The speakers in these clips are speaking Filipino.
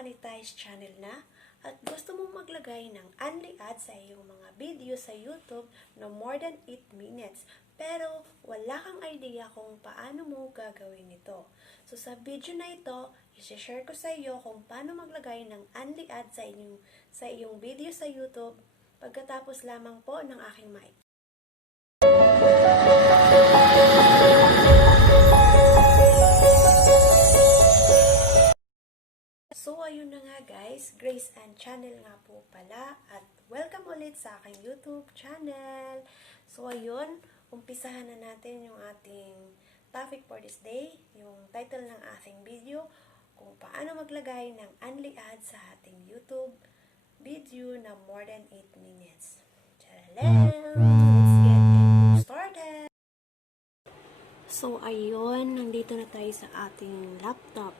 MONETiZed channel na at gusto mong maglagay ng unli ads sa iyong mga video sa YouTube na more than 8 minutes pero wala kang idea kung paano mo gagawin ito. So sa video na ito, i-share ko sa iyo kung paano maglagay ng unli ads sa iyong video sa YouTube pagkatapos lamang po ng aking mic. So, ayun na nga guys, Grace and Channel nga po pala at welcome ulit sa aking YouTube channel. So, ayun, umpisahan na natin yung ating topic for this day, yung title ng ating video, kung paano maglagay ng unli ads sa ating YouTube video na more than 8 minutes. Let's get started! So, ayun, nandito na tayo sa ating laptop.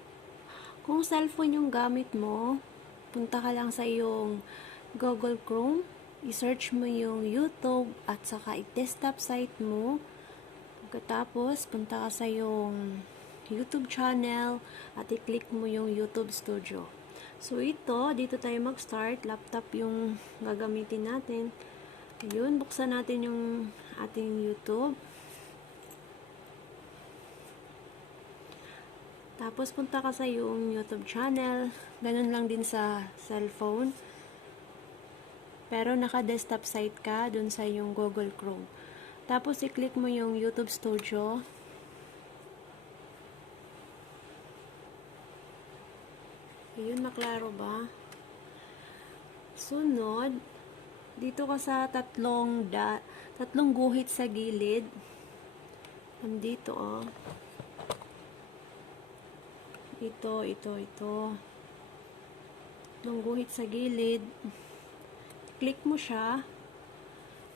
Kung cellphone yung gamit mo, punta ka lang sa iyong Google Chrome, i-search mo yung YouTube at saka i-desktop site mo. Pagkatapos, punta ka sa iyong YouTube channel at i-click mo yung YouTube Studio. So ito, dito tayo mag-start. Laptop yung gagamitin natin. Ayun, buksan natin yung ating YouTube. Tapos, punta ka sa iyong YouTube channel. Ganun lang din sa cellphone. Pero, naka-desktop site ka dun sa iyong Google Chrome. Tapos, i-click mo yung YouTube Studio. Ayun, maklaro ba? Sunod, dito ka sa tatlong guhit sa gilid. Nandito, oh. Ito. Itong guhit sa gilid. Click mo siya.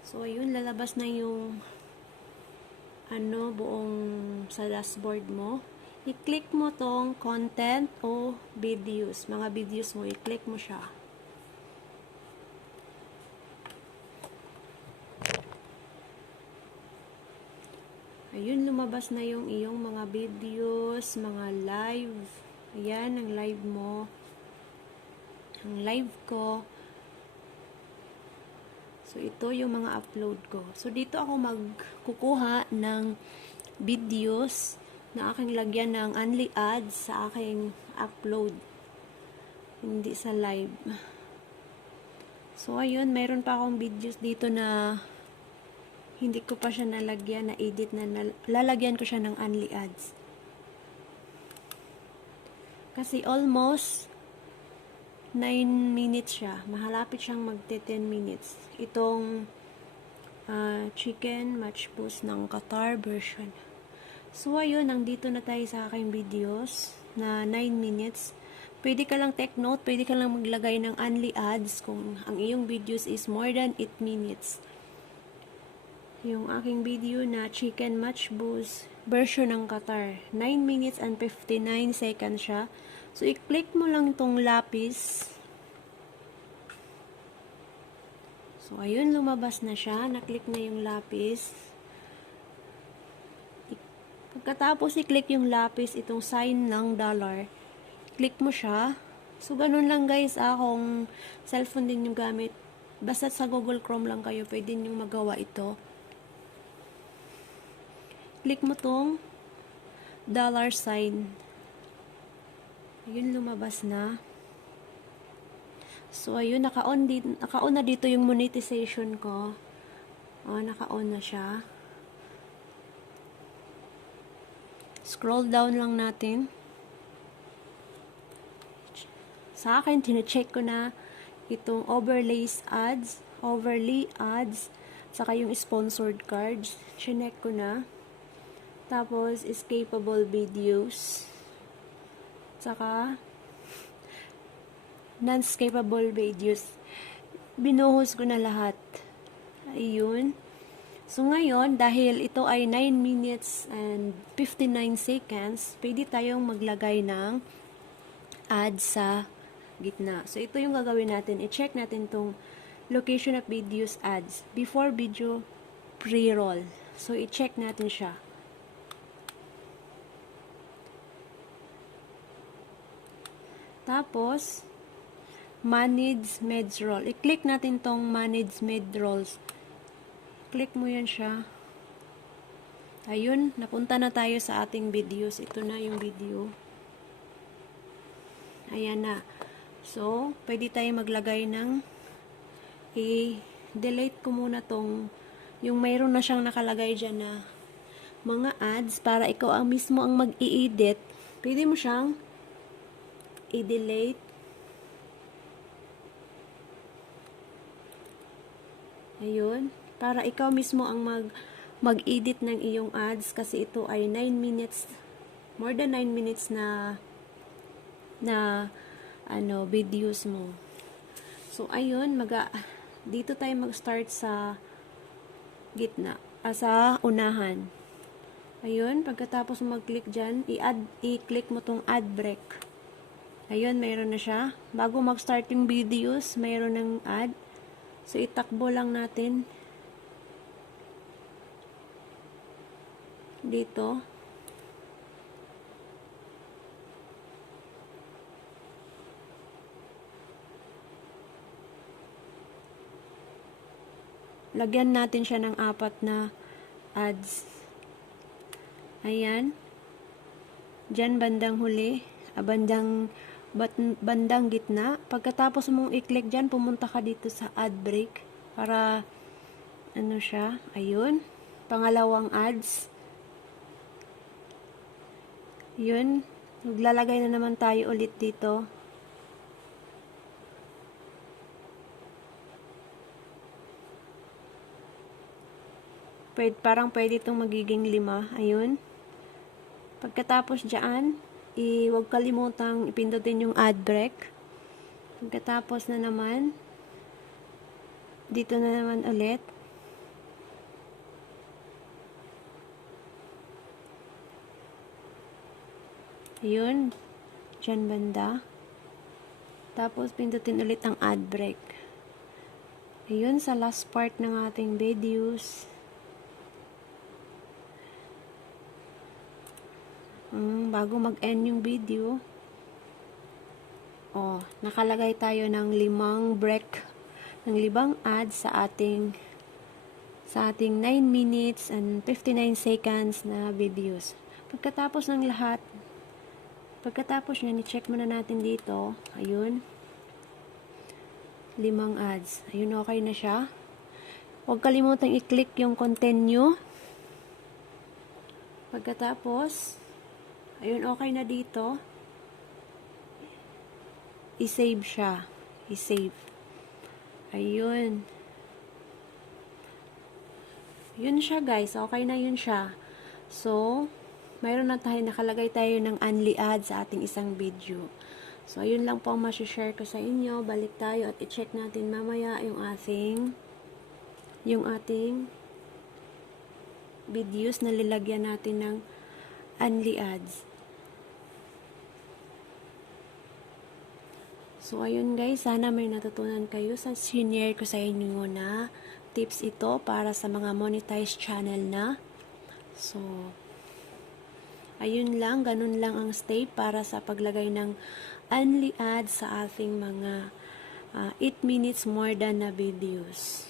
So, ayun, lalabas na yung buong sa dashboard mo. I-click mo tong content o videos. Mga videos mo, i-click mo siya. Ayun, lumabas na yung iyong mga videos, mga live. Ayan, ang live mo. Ang live ko. So, ito yung mga upload ko. So, dito ako magkukuha ng videos na aking lagyan ng unli ads sa aking upload. Hindi sa live. So, ayun, mayroon pa akong videos dito na hindi ko pa siya nalagyan, na-edit na, lalagyan ko siya ng unli ads. Kasi almost 9 minutes siya. Mahalapit siyang magte 10 minutes. Itong chicken match boost ng Qatar version. So, ayun, nandito na tayo sa aking videos na 9 minutes. Pwede ka lang take note, pwede ka lang maglagay ng unli ads kung ang iyong videos is more than 8 minutes. Yung aking video na chicken match boost version ng Qatar. 9 minutes and 59 seconds siya. So, i-click mo lang tong lapis. So, ayun, lumabas na siya. Na-click na yung lapis. Pagkatapos, i-click yung lapis, itong sign ng dollar. Click mo siya. So, ganun lang guys. Kung cellphone din yung gamit, basta sa Google Chrome lang kayo, pwede nyo magawa ito. Click mo tong dollar sign. Ayun, lumabas na. So, ayun, naka-on na dito yung monetization ko. Naka-on na siya. Scroll down lang natin. Sa akin, tine-check ko na itong overlay ads, saka yung sponsored cards. Chinek ko na. Tapos, escapable videos. Saka, non-escapable videos. Binuhos ko na lahat. Ayun. So, ngayon, dahil ito ay 9 minutes and 59 seconds, pwede tayong maglagay ng ads sa gitna. So, ito yung gagawin natin. I-check natin tong location of videos ads before video pre-roll. So, i-check natin siya. Tapos, manage med roll. I-click natin tong manage med rolls. Click mo yan siya. Ayun, napunta na tayo sa ating videos. Ito na yung video. Ayan na. So, pwede tayo maglagay ng i-delete ko muna tong yung mayroon na siyang nakalagay dyan na mga ads para ikaw ang mismo ang mag-i-edit. Pwede mo siyang i-delete. Ayun. Para ikaw mismo ang mag-edit ng iyong ads kasi ito ay 9 minutes, more than 9 minutes na videos mo. So, ayun, dito tayo mag-start sa gitna, sa unahan. Ayun, pagkatapos mag-click dyan, i-click mo tong ad break. Ayun, mayroon na siya. Bago mag-start yung videos, mayroon ng ad. So, itakbo lang natin dito. Lagyan natin siya ng 4 na ads. Ayan. Diyan bandang huli, bandang gitna. Pagkatapos mong i-click dyan, pumunta ka dito sa ad break para ano siya. Ayun. Pangalawang ads. Yun. Maglalagay na naman tayo ulit dito. Parang pwede itong magiging 5. Ayun. Pagkatapos dyan, huwag kalimutang ipindutin yung ad break. Pagkatapos na naman, dito na naman ulit. Ayun. Dyan banda. Tapos, pindutin ulit ang ad break. Ayun, sa last part ng ating videos. Bago mag-end yung video, nakalagay tayo ng 5 break, ng 5 ads sa ating 9 minutes and 59 seconds na videos. Pagkatapos ng lahat, pagkatapos nyan, i-check muna natin dito. Ayun. 5 ads. Ayun, okay na siya. Huwag kalimutang i-click yung continue. Pagkatapos, ayun, okay na dito. I-save siya. I-save. Ayun. Yun siya, guys. Okay na yun siya. So, mayroon na tayo, nakalagay tayo ng UNLI ad sa ating isang video. So, ayun lang po ang masishare ko sa inyo. Balik tayo at i-check natin mamaya yung ating videos na lilagyan natin ng UNLI ads. So, ayun guys, sana may natutunan kayo sa senior ko sa inyo na tips ito para sa mga monetized channel na. So, ayun lang, ganun lang ang step para sa paglagay ng UNLI ads sa ating mga 8 minutes more than na videos.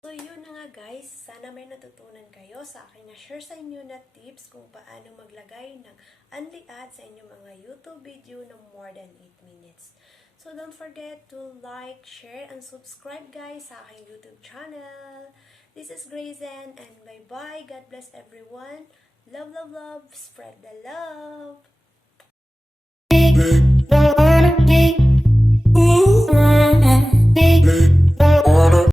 So, yun na nga guys. Sana may natutunan kayo sa akin na share sa inyo na tips kung paano maglagay ng UNLI ads sa inyong mga YouTube video na more than 8 minutes. So, don't forget to like, share, and subscribe guys sa aking YouTube channel. This is Grayson and bye-bye. God bless everyone. Love, love, love. Spread the love.